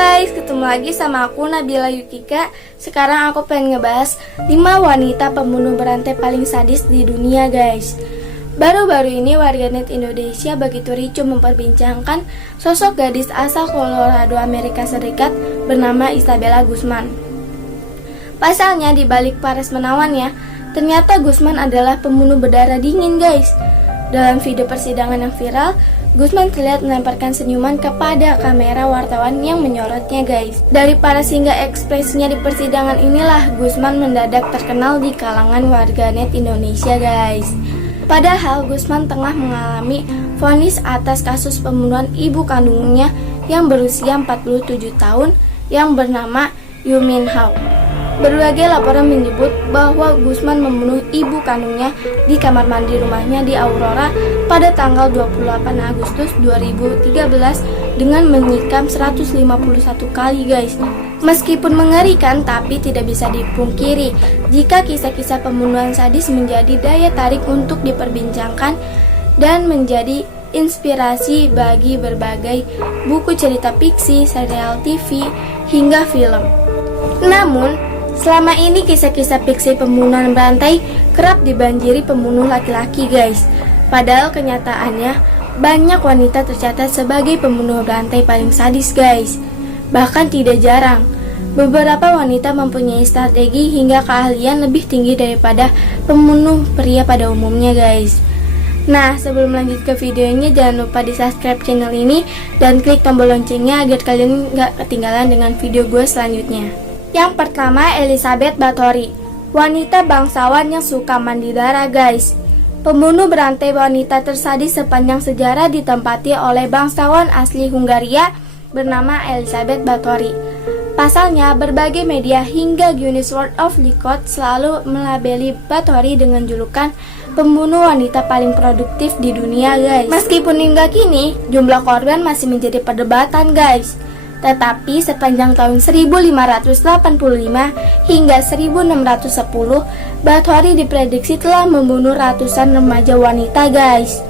guys, ketemu lagi sama aku Nabila Yukika. Sekarang aku pengen ngebahas 5 wanita pembunuh berantai paling sadis di dunia guys. Baru-baru ini warganet Indonesia begitu ricuh memperbincangkan sosok gadis asal Colorado, Amerika Serikat bernama Isabella Guzman. Pasalnya di balik paras menawannya, ternyata Guzman adalah pembunuh berdarah dingin guys. Dalam video persidangan yang viral, Guzman terlihat melemparkan senyuman kepada kamera wartawan yang menyorotnya guys. Dari paras hingga ekspresinya di persidangan inilah Guzman mendadak terkenal di kalangan warganet Indonesia guys. Padahal Guzman tengah mengalami vonis atas kasus pembunuhan ibu kandungnya yang berusia 47 tahun yang bernama Yu Min Hao. Berbagai laporan menyebut bahwa Guzman membunuh ibu kandungnya di kamar mandi rumahnya di Aurora pada tanggal 28 Agustus 2013 dengan menyikam 151 kali guys. Meskipun mengerikan, tapi tidak bisa dipungkiri jika kisah-kisah pembunuhan sadis menjadi daya tarik untuk diperbincangkan dan menjadi inspirasi bagi berbagai buku cerita fiksi, serial TV, hingga film. Namun, selama ini kisah-kisah fiksi pembunuhan berantai kerap dibanjiri pembunuh laki-laki guys. Padahal kenyataannya banyak wanita tercatat sebagai pembunuh berantai paling sadis guys. Bahkan tidak jarang, beberapa wanita mempunyai strategi hingga keahlian lebih tinggi daripada pembunuh pria pada umumnya guys. Nah, sebelum lanjut ke videonya, jangan lupa di subscribe channel ini dan klik tombol loncengnya agar kalian gak ketinggalan dengan video gue selanjutnya. Yang pertama, Elizabeth Bathory, wanita bangsawan yang suka mandi darah guys. Pembunuh berantai wanita tersadis sepanjang sejarah ditempati oleh bangsawan asli Hungaria bernama Elizabeth Bathory. Pasalnya, berbagai media hingga Guinness World of Record selalu melabeli Bathory dengan julukan pembunuh wanita paling produktif di dunia guys. Meskipun hingga kini, jumlah korban masih menjadi perdebatan guys. Tetapi sepanjang tahun 1585 hingga 1610, Bathory diprediksi telah membunuh ratusan remaja wanita guys.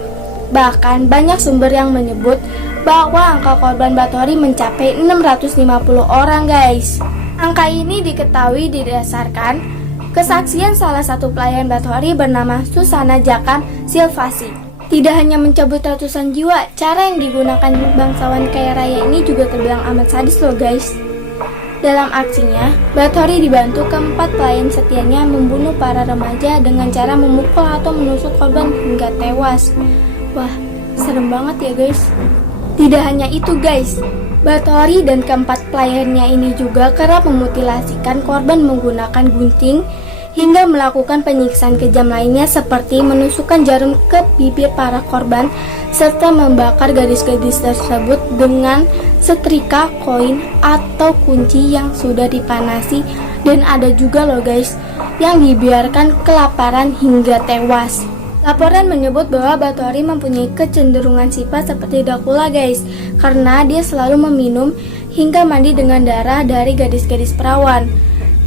Bahkan banyak sumber yang menyebut bahwa angka korban Bathory mencapai 650 orang guys. Angka ini diketahui didasarkan kesaksian salah satu pelayan Bathory bernama Susana Jakam Silvasi. Tidak hanya mencabut ratusan jiwa, cara yang digunakan bangsawan kaya raya ini juga terbilang amat sadis loh guys. Dalam aksinya, Bathory dibantu keempat pelayan setianya membunuh para remaja dengan cara memukul atau menusuk korban hingga tewas. Wah, serem banget ya guys. Tidak hanya itu guys, Bathory dan keempat pelayannya ini juga kerap memutilasikan korban menggunakan gunting hingga melakukan penyiksaan kejam lainnya seperti menusukkan jarum ke bibir para korban serta membakar gadis-gadis tersebut dengan setrika, koin, atau kunci yang sudah dipanasi. Dan ada juga loh guys yang dibiarkan kelaparan hingga tewas. Laporan menyebut bahwa Bathory mempunyai kecenderungan sifat seperti Dracula guys, karena dia selalu meminum hingga mandi dengan darah dari gadis-gadis perawan.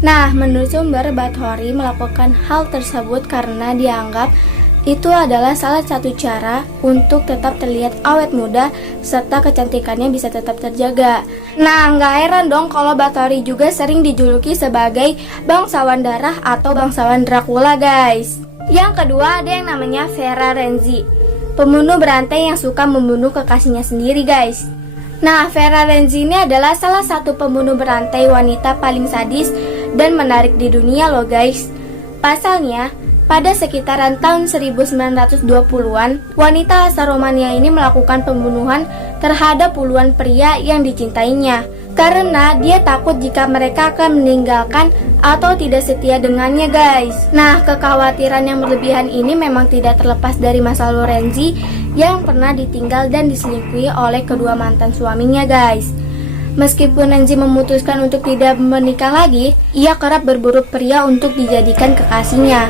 Nah, menurut sumber, Bathory melakukan hal tersebut karena dianggap itu adalah salah satu cara untuk tetap terlihat awet muda serta kecantikannya bisa tetap terjaga. Nah, nggak heran dong kalau Bathory juga sering dijuluki sebagai bangsawan darah atau bangsawan Dracula guys. Yang kedua, ada yang namanya Vera Renzi, pembunuh berantai yang suka membunuh kekasihnya sendiri guys. Nah, Vera Renzi ini adalah salah satu pembunuh berantai wanita paling sadis dan menarik di dunia loh guys. Pasalnya, pada sekitaran tahun 1920-an, wanita asal Romania ini melakukan pembunuhan terhadap puluhan pria yang dicintainya karena dia takut jika mereka akan meninggalkan atau tidak setia dengannya guys. Nah, kekhawatiran yang berlebihan ini memang tidak terlepas dari masa lalu Renzi yang pernah ditinggal dan diselingkuhi oleh kedua mantan suaminya guys. Meskipun Renzi memutuskan untuk tidak menikah lagi, ia kerap berburu pria untuk dijadikan kekasihnya.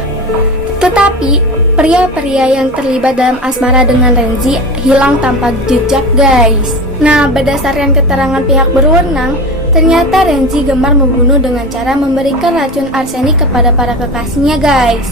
Tetapi, pria-pria yang terlibat dalam asmara dengan Renzi hilang tanpa jejak guys. Nah, berdasarkan keterangan pihak berwenang, ternyata Renzi gemar membunuh dengan cara memberikan racun arsenik kepada para kekasihnya guys.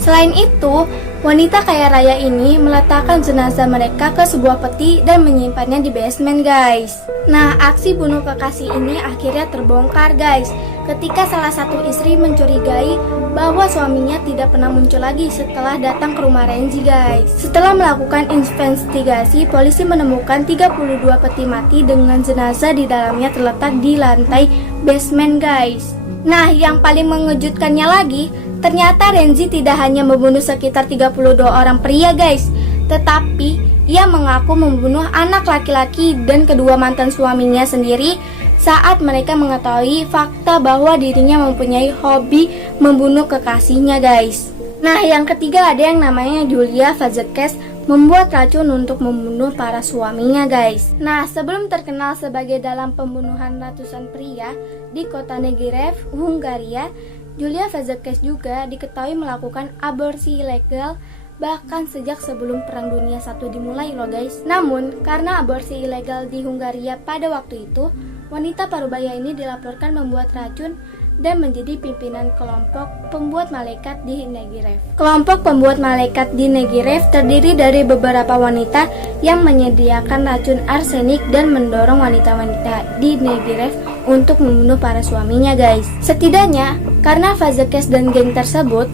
Selain itu, wanita kaya raya ini meletakkan jenazah mereka ke sebuah peti dan menyimpannya di basement guys. Nah, aksi bunuh kekasih ini akhirnya terbongkar guys, ketika salah satu istri mencurigai bahwa suaminya tidak pernah muncul lagi setelah datang ke rumah Renzi guys. Setelah melakukan investigasi, polisi menemukan 32 peti mati dengan jenazah di dalamnya terletak di lantai basement guys. Nah, yang paling mengejutkannya lagi, ternyata Renzi tidak hanya membunuh sekitar 32 orang pria guys, tetapi ia mengaku membunuh anak laki-laki dan kedua mantan suaminya sendiri saat mereka mengetahui fakta bahwa dirinya mempunyai hobi membunuh kekasihnya guys. Nah, yang ketiga ada yang namanya Julia Vazquez membuat racun untuk membunuh para suaminya guys. Nah, sebelum terkenal sebagai dalam pembunuhan ratusan pria di kota Negerev, Hungaria, Julia Vazquez juga diketahui melakukan aborsi ilegal bahkan sejak sebelum Perang Dunia I dimulai loh guys. Namun, karena aborsi ilegal di Hungaria pada waktu itu, wanita parubaya ini dilaporkan membuat racun dan menjadi pimpinan kelompok pembuat malaikat di Negerev. Kelompok pembuat malaikat di Negerev terdiri dari beberapa wanita yang menyediakan racun arsenik dan mendorong wanita-wanita di Negerev untuk membunuh para suaminya guys. Setidaknya, karena Vazquez dan geng tersebut,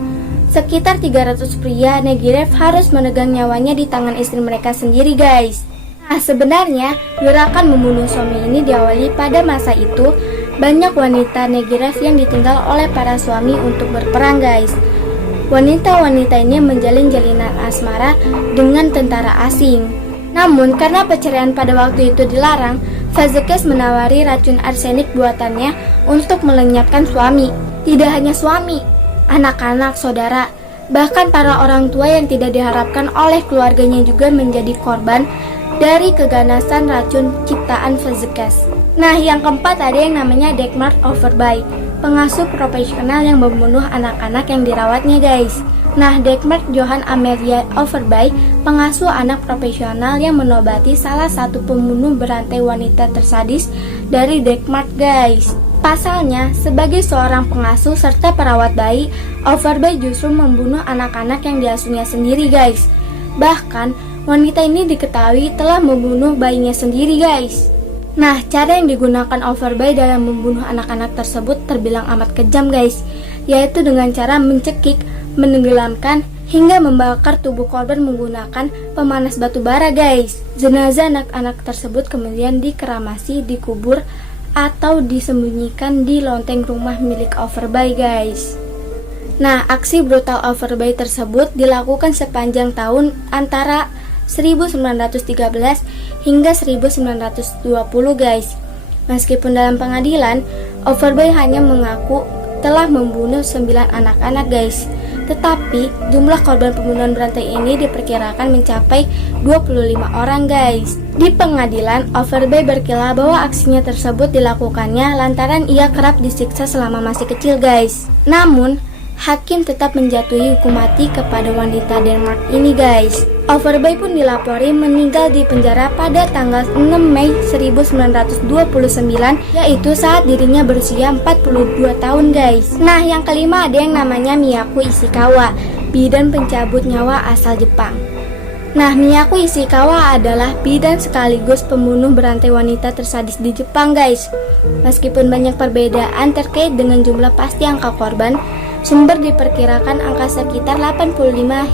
sekitar 300 pria Negerev harus menegang nyawanya di tangan istri mereka sendiri guys. Nah, sebenarnya gerakan membunuh suami ini diawali pada masa itu. Banyak wanita Negerev yang ditinggal oleh para suami untuk berperang guys. Wanita-wanita ini menjalin jalinan asmara dengan tentara asing. Namun karena perceraian pada waktu itu dilarang, Vazquez menawari racun arsenik buatannya untuk melenyapkan suami. Tidak hanya suami, anak-anak, saudara, bahkan para orang tua yang tidak diharapkan oleh keluarganya juga menjadi korban dari keganasan racun ciptaan Vazquez. Nah, yang keempat ada yang namanya Dagmar Overby, pengasuh profesional yang membunuh anak-anak yang dirawatnya guys. Nah, Dagmar Johan Amelia Overby, pengasuh anak profesional yang menobati salah satu pembunuh berantai wanita tersadis dari Dagmar guys. Pasalnya, sebagai seorang pengasuh serta perawat bayi, Overby justru membunuh anak-anak yang diasuhnya sendiri guys. Bahkan, wanita ini diketahui telah membunuh bayinya sendiri guys. Nah, cara yang digunakan Overby dalam membunuh anak-anak tersebut terbilang amat kejam guys, yaitu dengan cara mencekik, menenggelamkan, hingga membakar tubuh korban menggunakan pemanas batu bara guys. Jenazah anak-anak tersebut kemudian dikeramasi, dikubur, atau disembunyikan di lonteng rumah milik Overby guys. Nah, aksi brutal Overby tersebut dilakukan sepanjang tahun antara 1913 hingga 1920 guys. Meskipun dalam pengadilan, Overby hanya mengaku telah membunuh 9 anak-anak guys. Tetapi jumlah korban pembunuhan berantai ini diperkirakan mencapai 25 orang guys. Di pengadilan, Overby berkilah bahwa aksinya tersebut dilakukannya lantaran ia kerap disiksa selama masih kecil guys. Namun, hakim tetap menjatuhi hukum mati kepada wanita Denmark ini guys. Overby pun dilapori meninggal di penjara pada tanggal 6 Mei 1929, yaitu saat dirinya berusia 42 tahun guys. Nah, yang kelima ada yang namanya Miyako Ishikawa, bidan pencabut nyawa asal Jepang. Nah, Miyako Ishikawa adalah bidan sekaligus pembunuh berantai wanita tersadis di Jepang guys. Meskipun banyak perbedaan terkait dengan jumlah pasti angka korban, sumber diperkirakan angka sekitar 85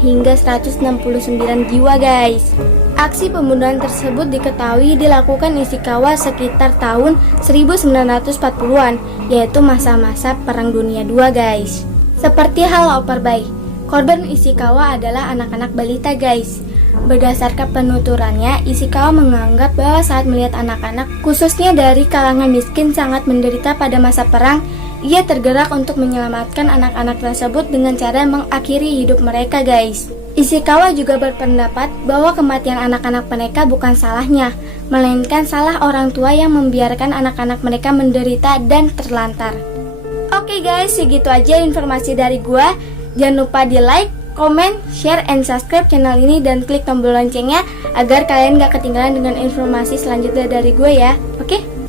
hingga 169 jiwa guys. Aksi pembunuhan tersebut diketahui dilakukan Ishikawa sekitar tahun 1940-an, yaitu masa-masa Perang Dunia II guys. Seperti hal Overby, korban Ishikawa adalah anak-anak balita guys. Berdasarkan penuturannya, Ishikawa menganggap bahwa saat melihat anak-anak, khususnya dari kalangan miskin, sangat menderita pada masa perang, ia tergerak untuk menyelamatkan anak-anak tersebut dengan cara mengakhiri hidup mereka guys. Ishikawa juga berpendapat bahwa kematian anak-anak mereka bukan salahnya, melainkan salah orang tua yang membiarkan anak-anak mereka menderita dan terlantar. Oke guys, segitu aja informasi dari gua. Jangan lupa di like, comment, share, and subscribe channel ini dan klik tombol loncengnya agar kalian gak ketinggalan dengan informasi selanjutnya dari gue ya. Oke?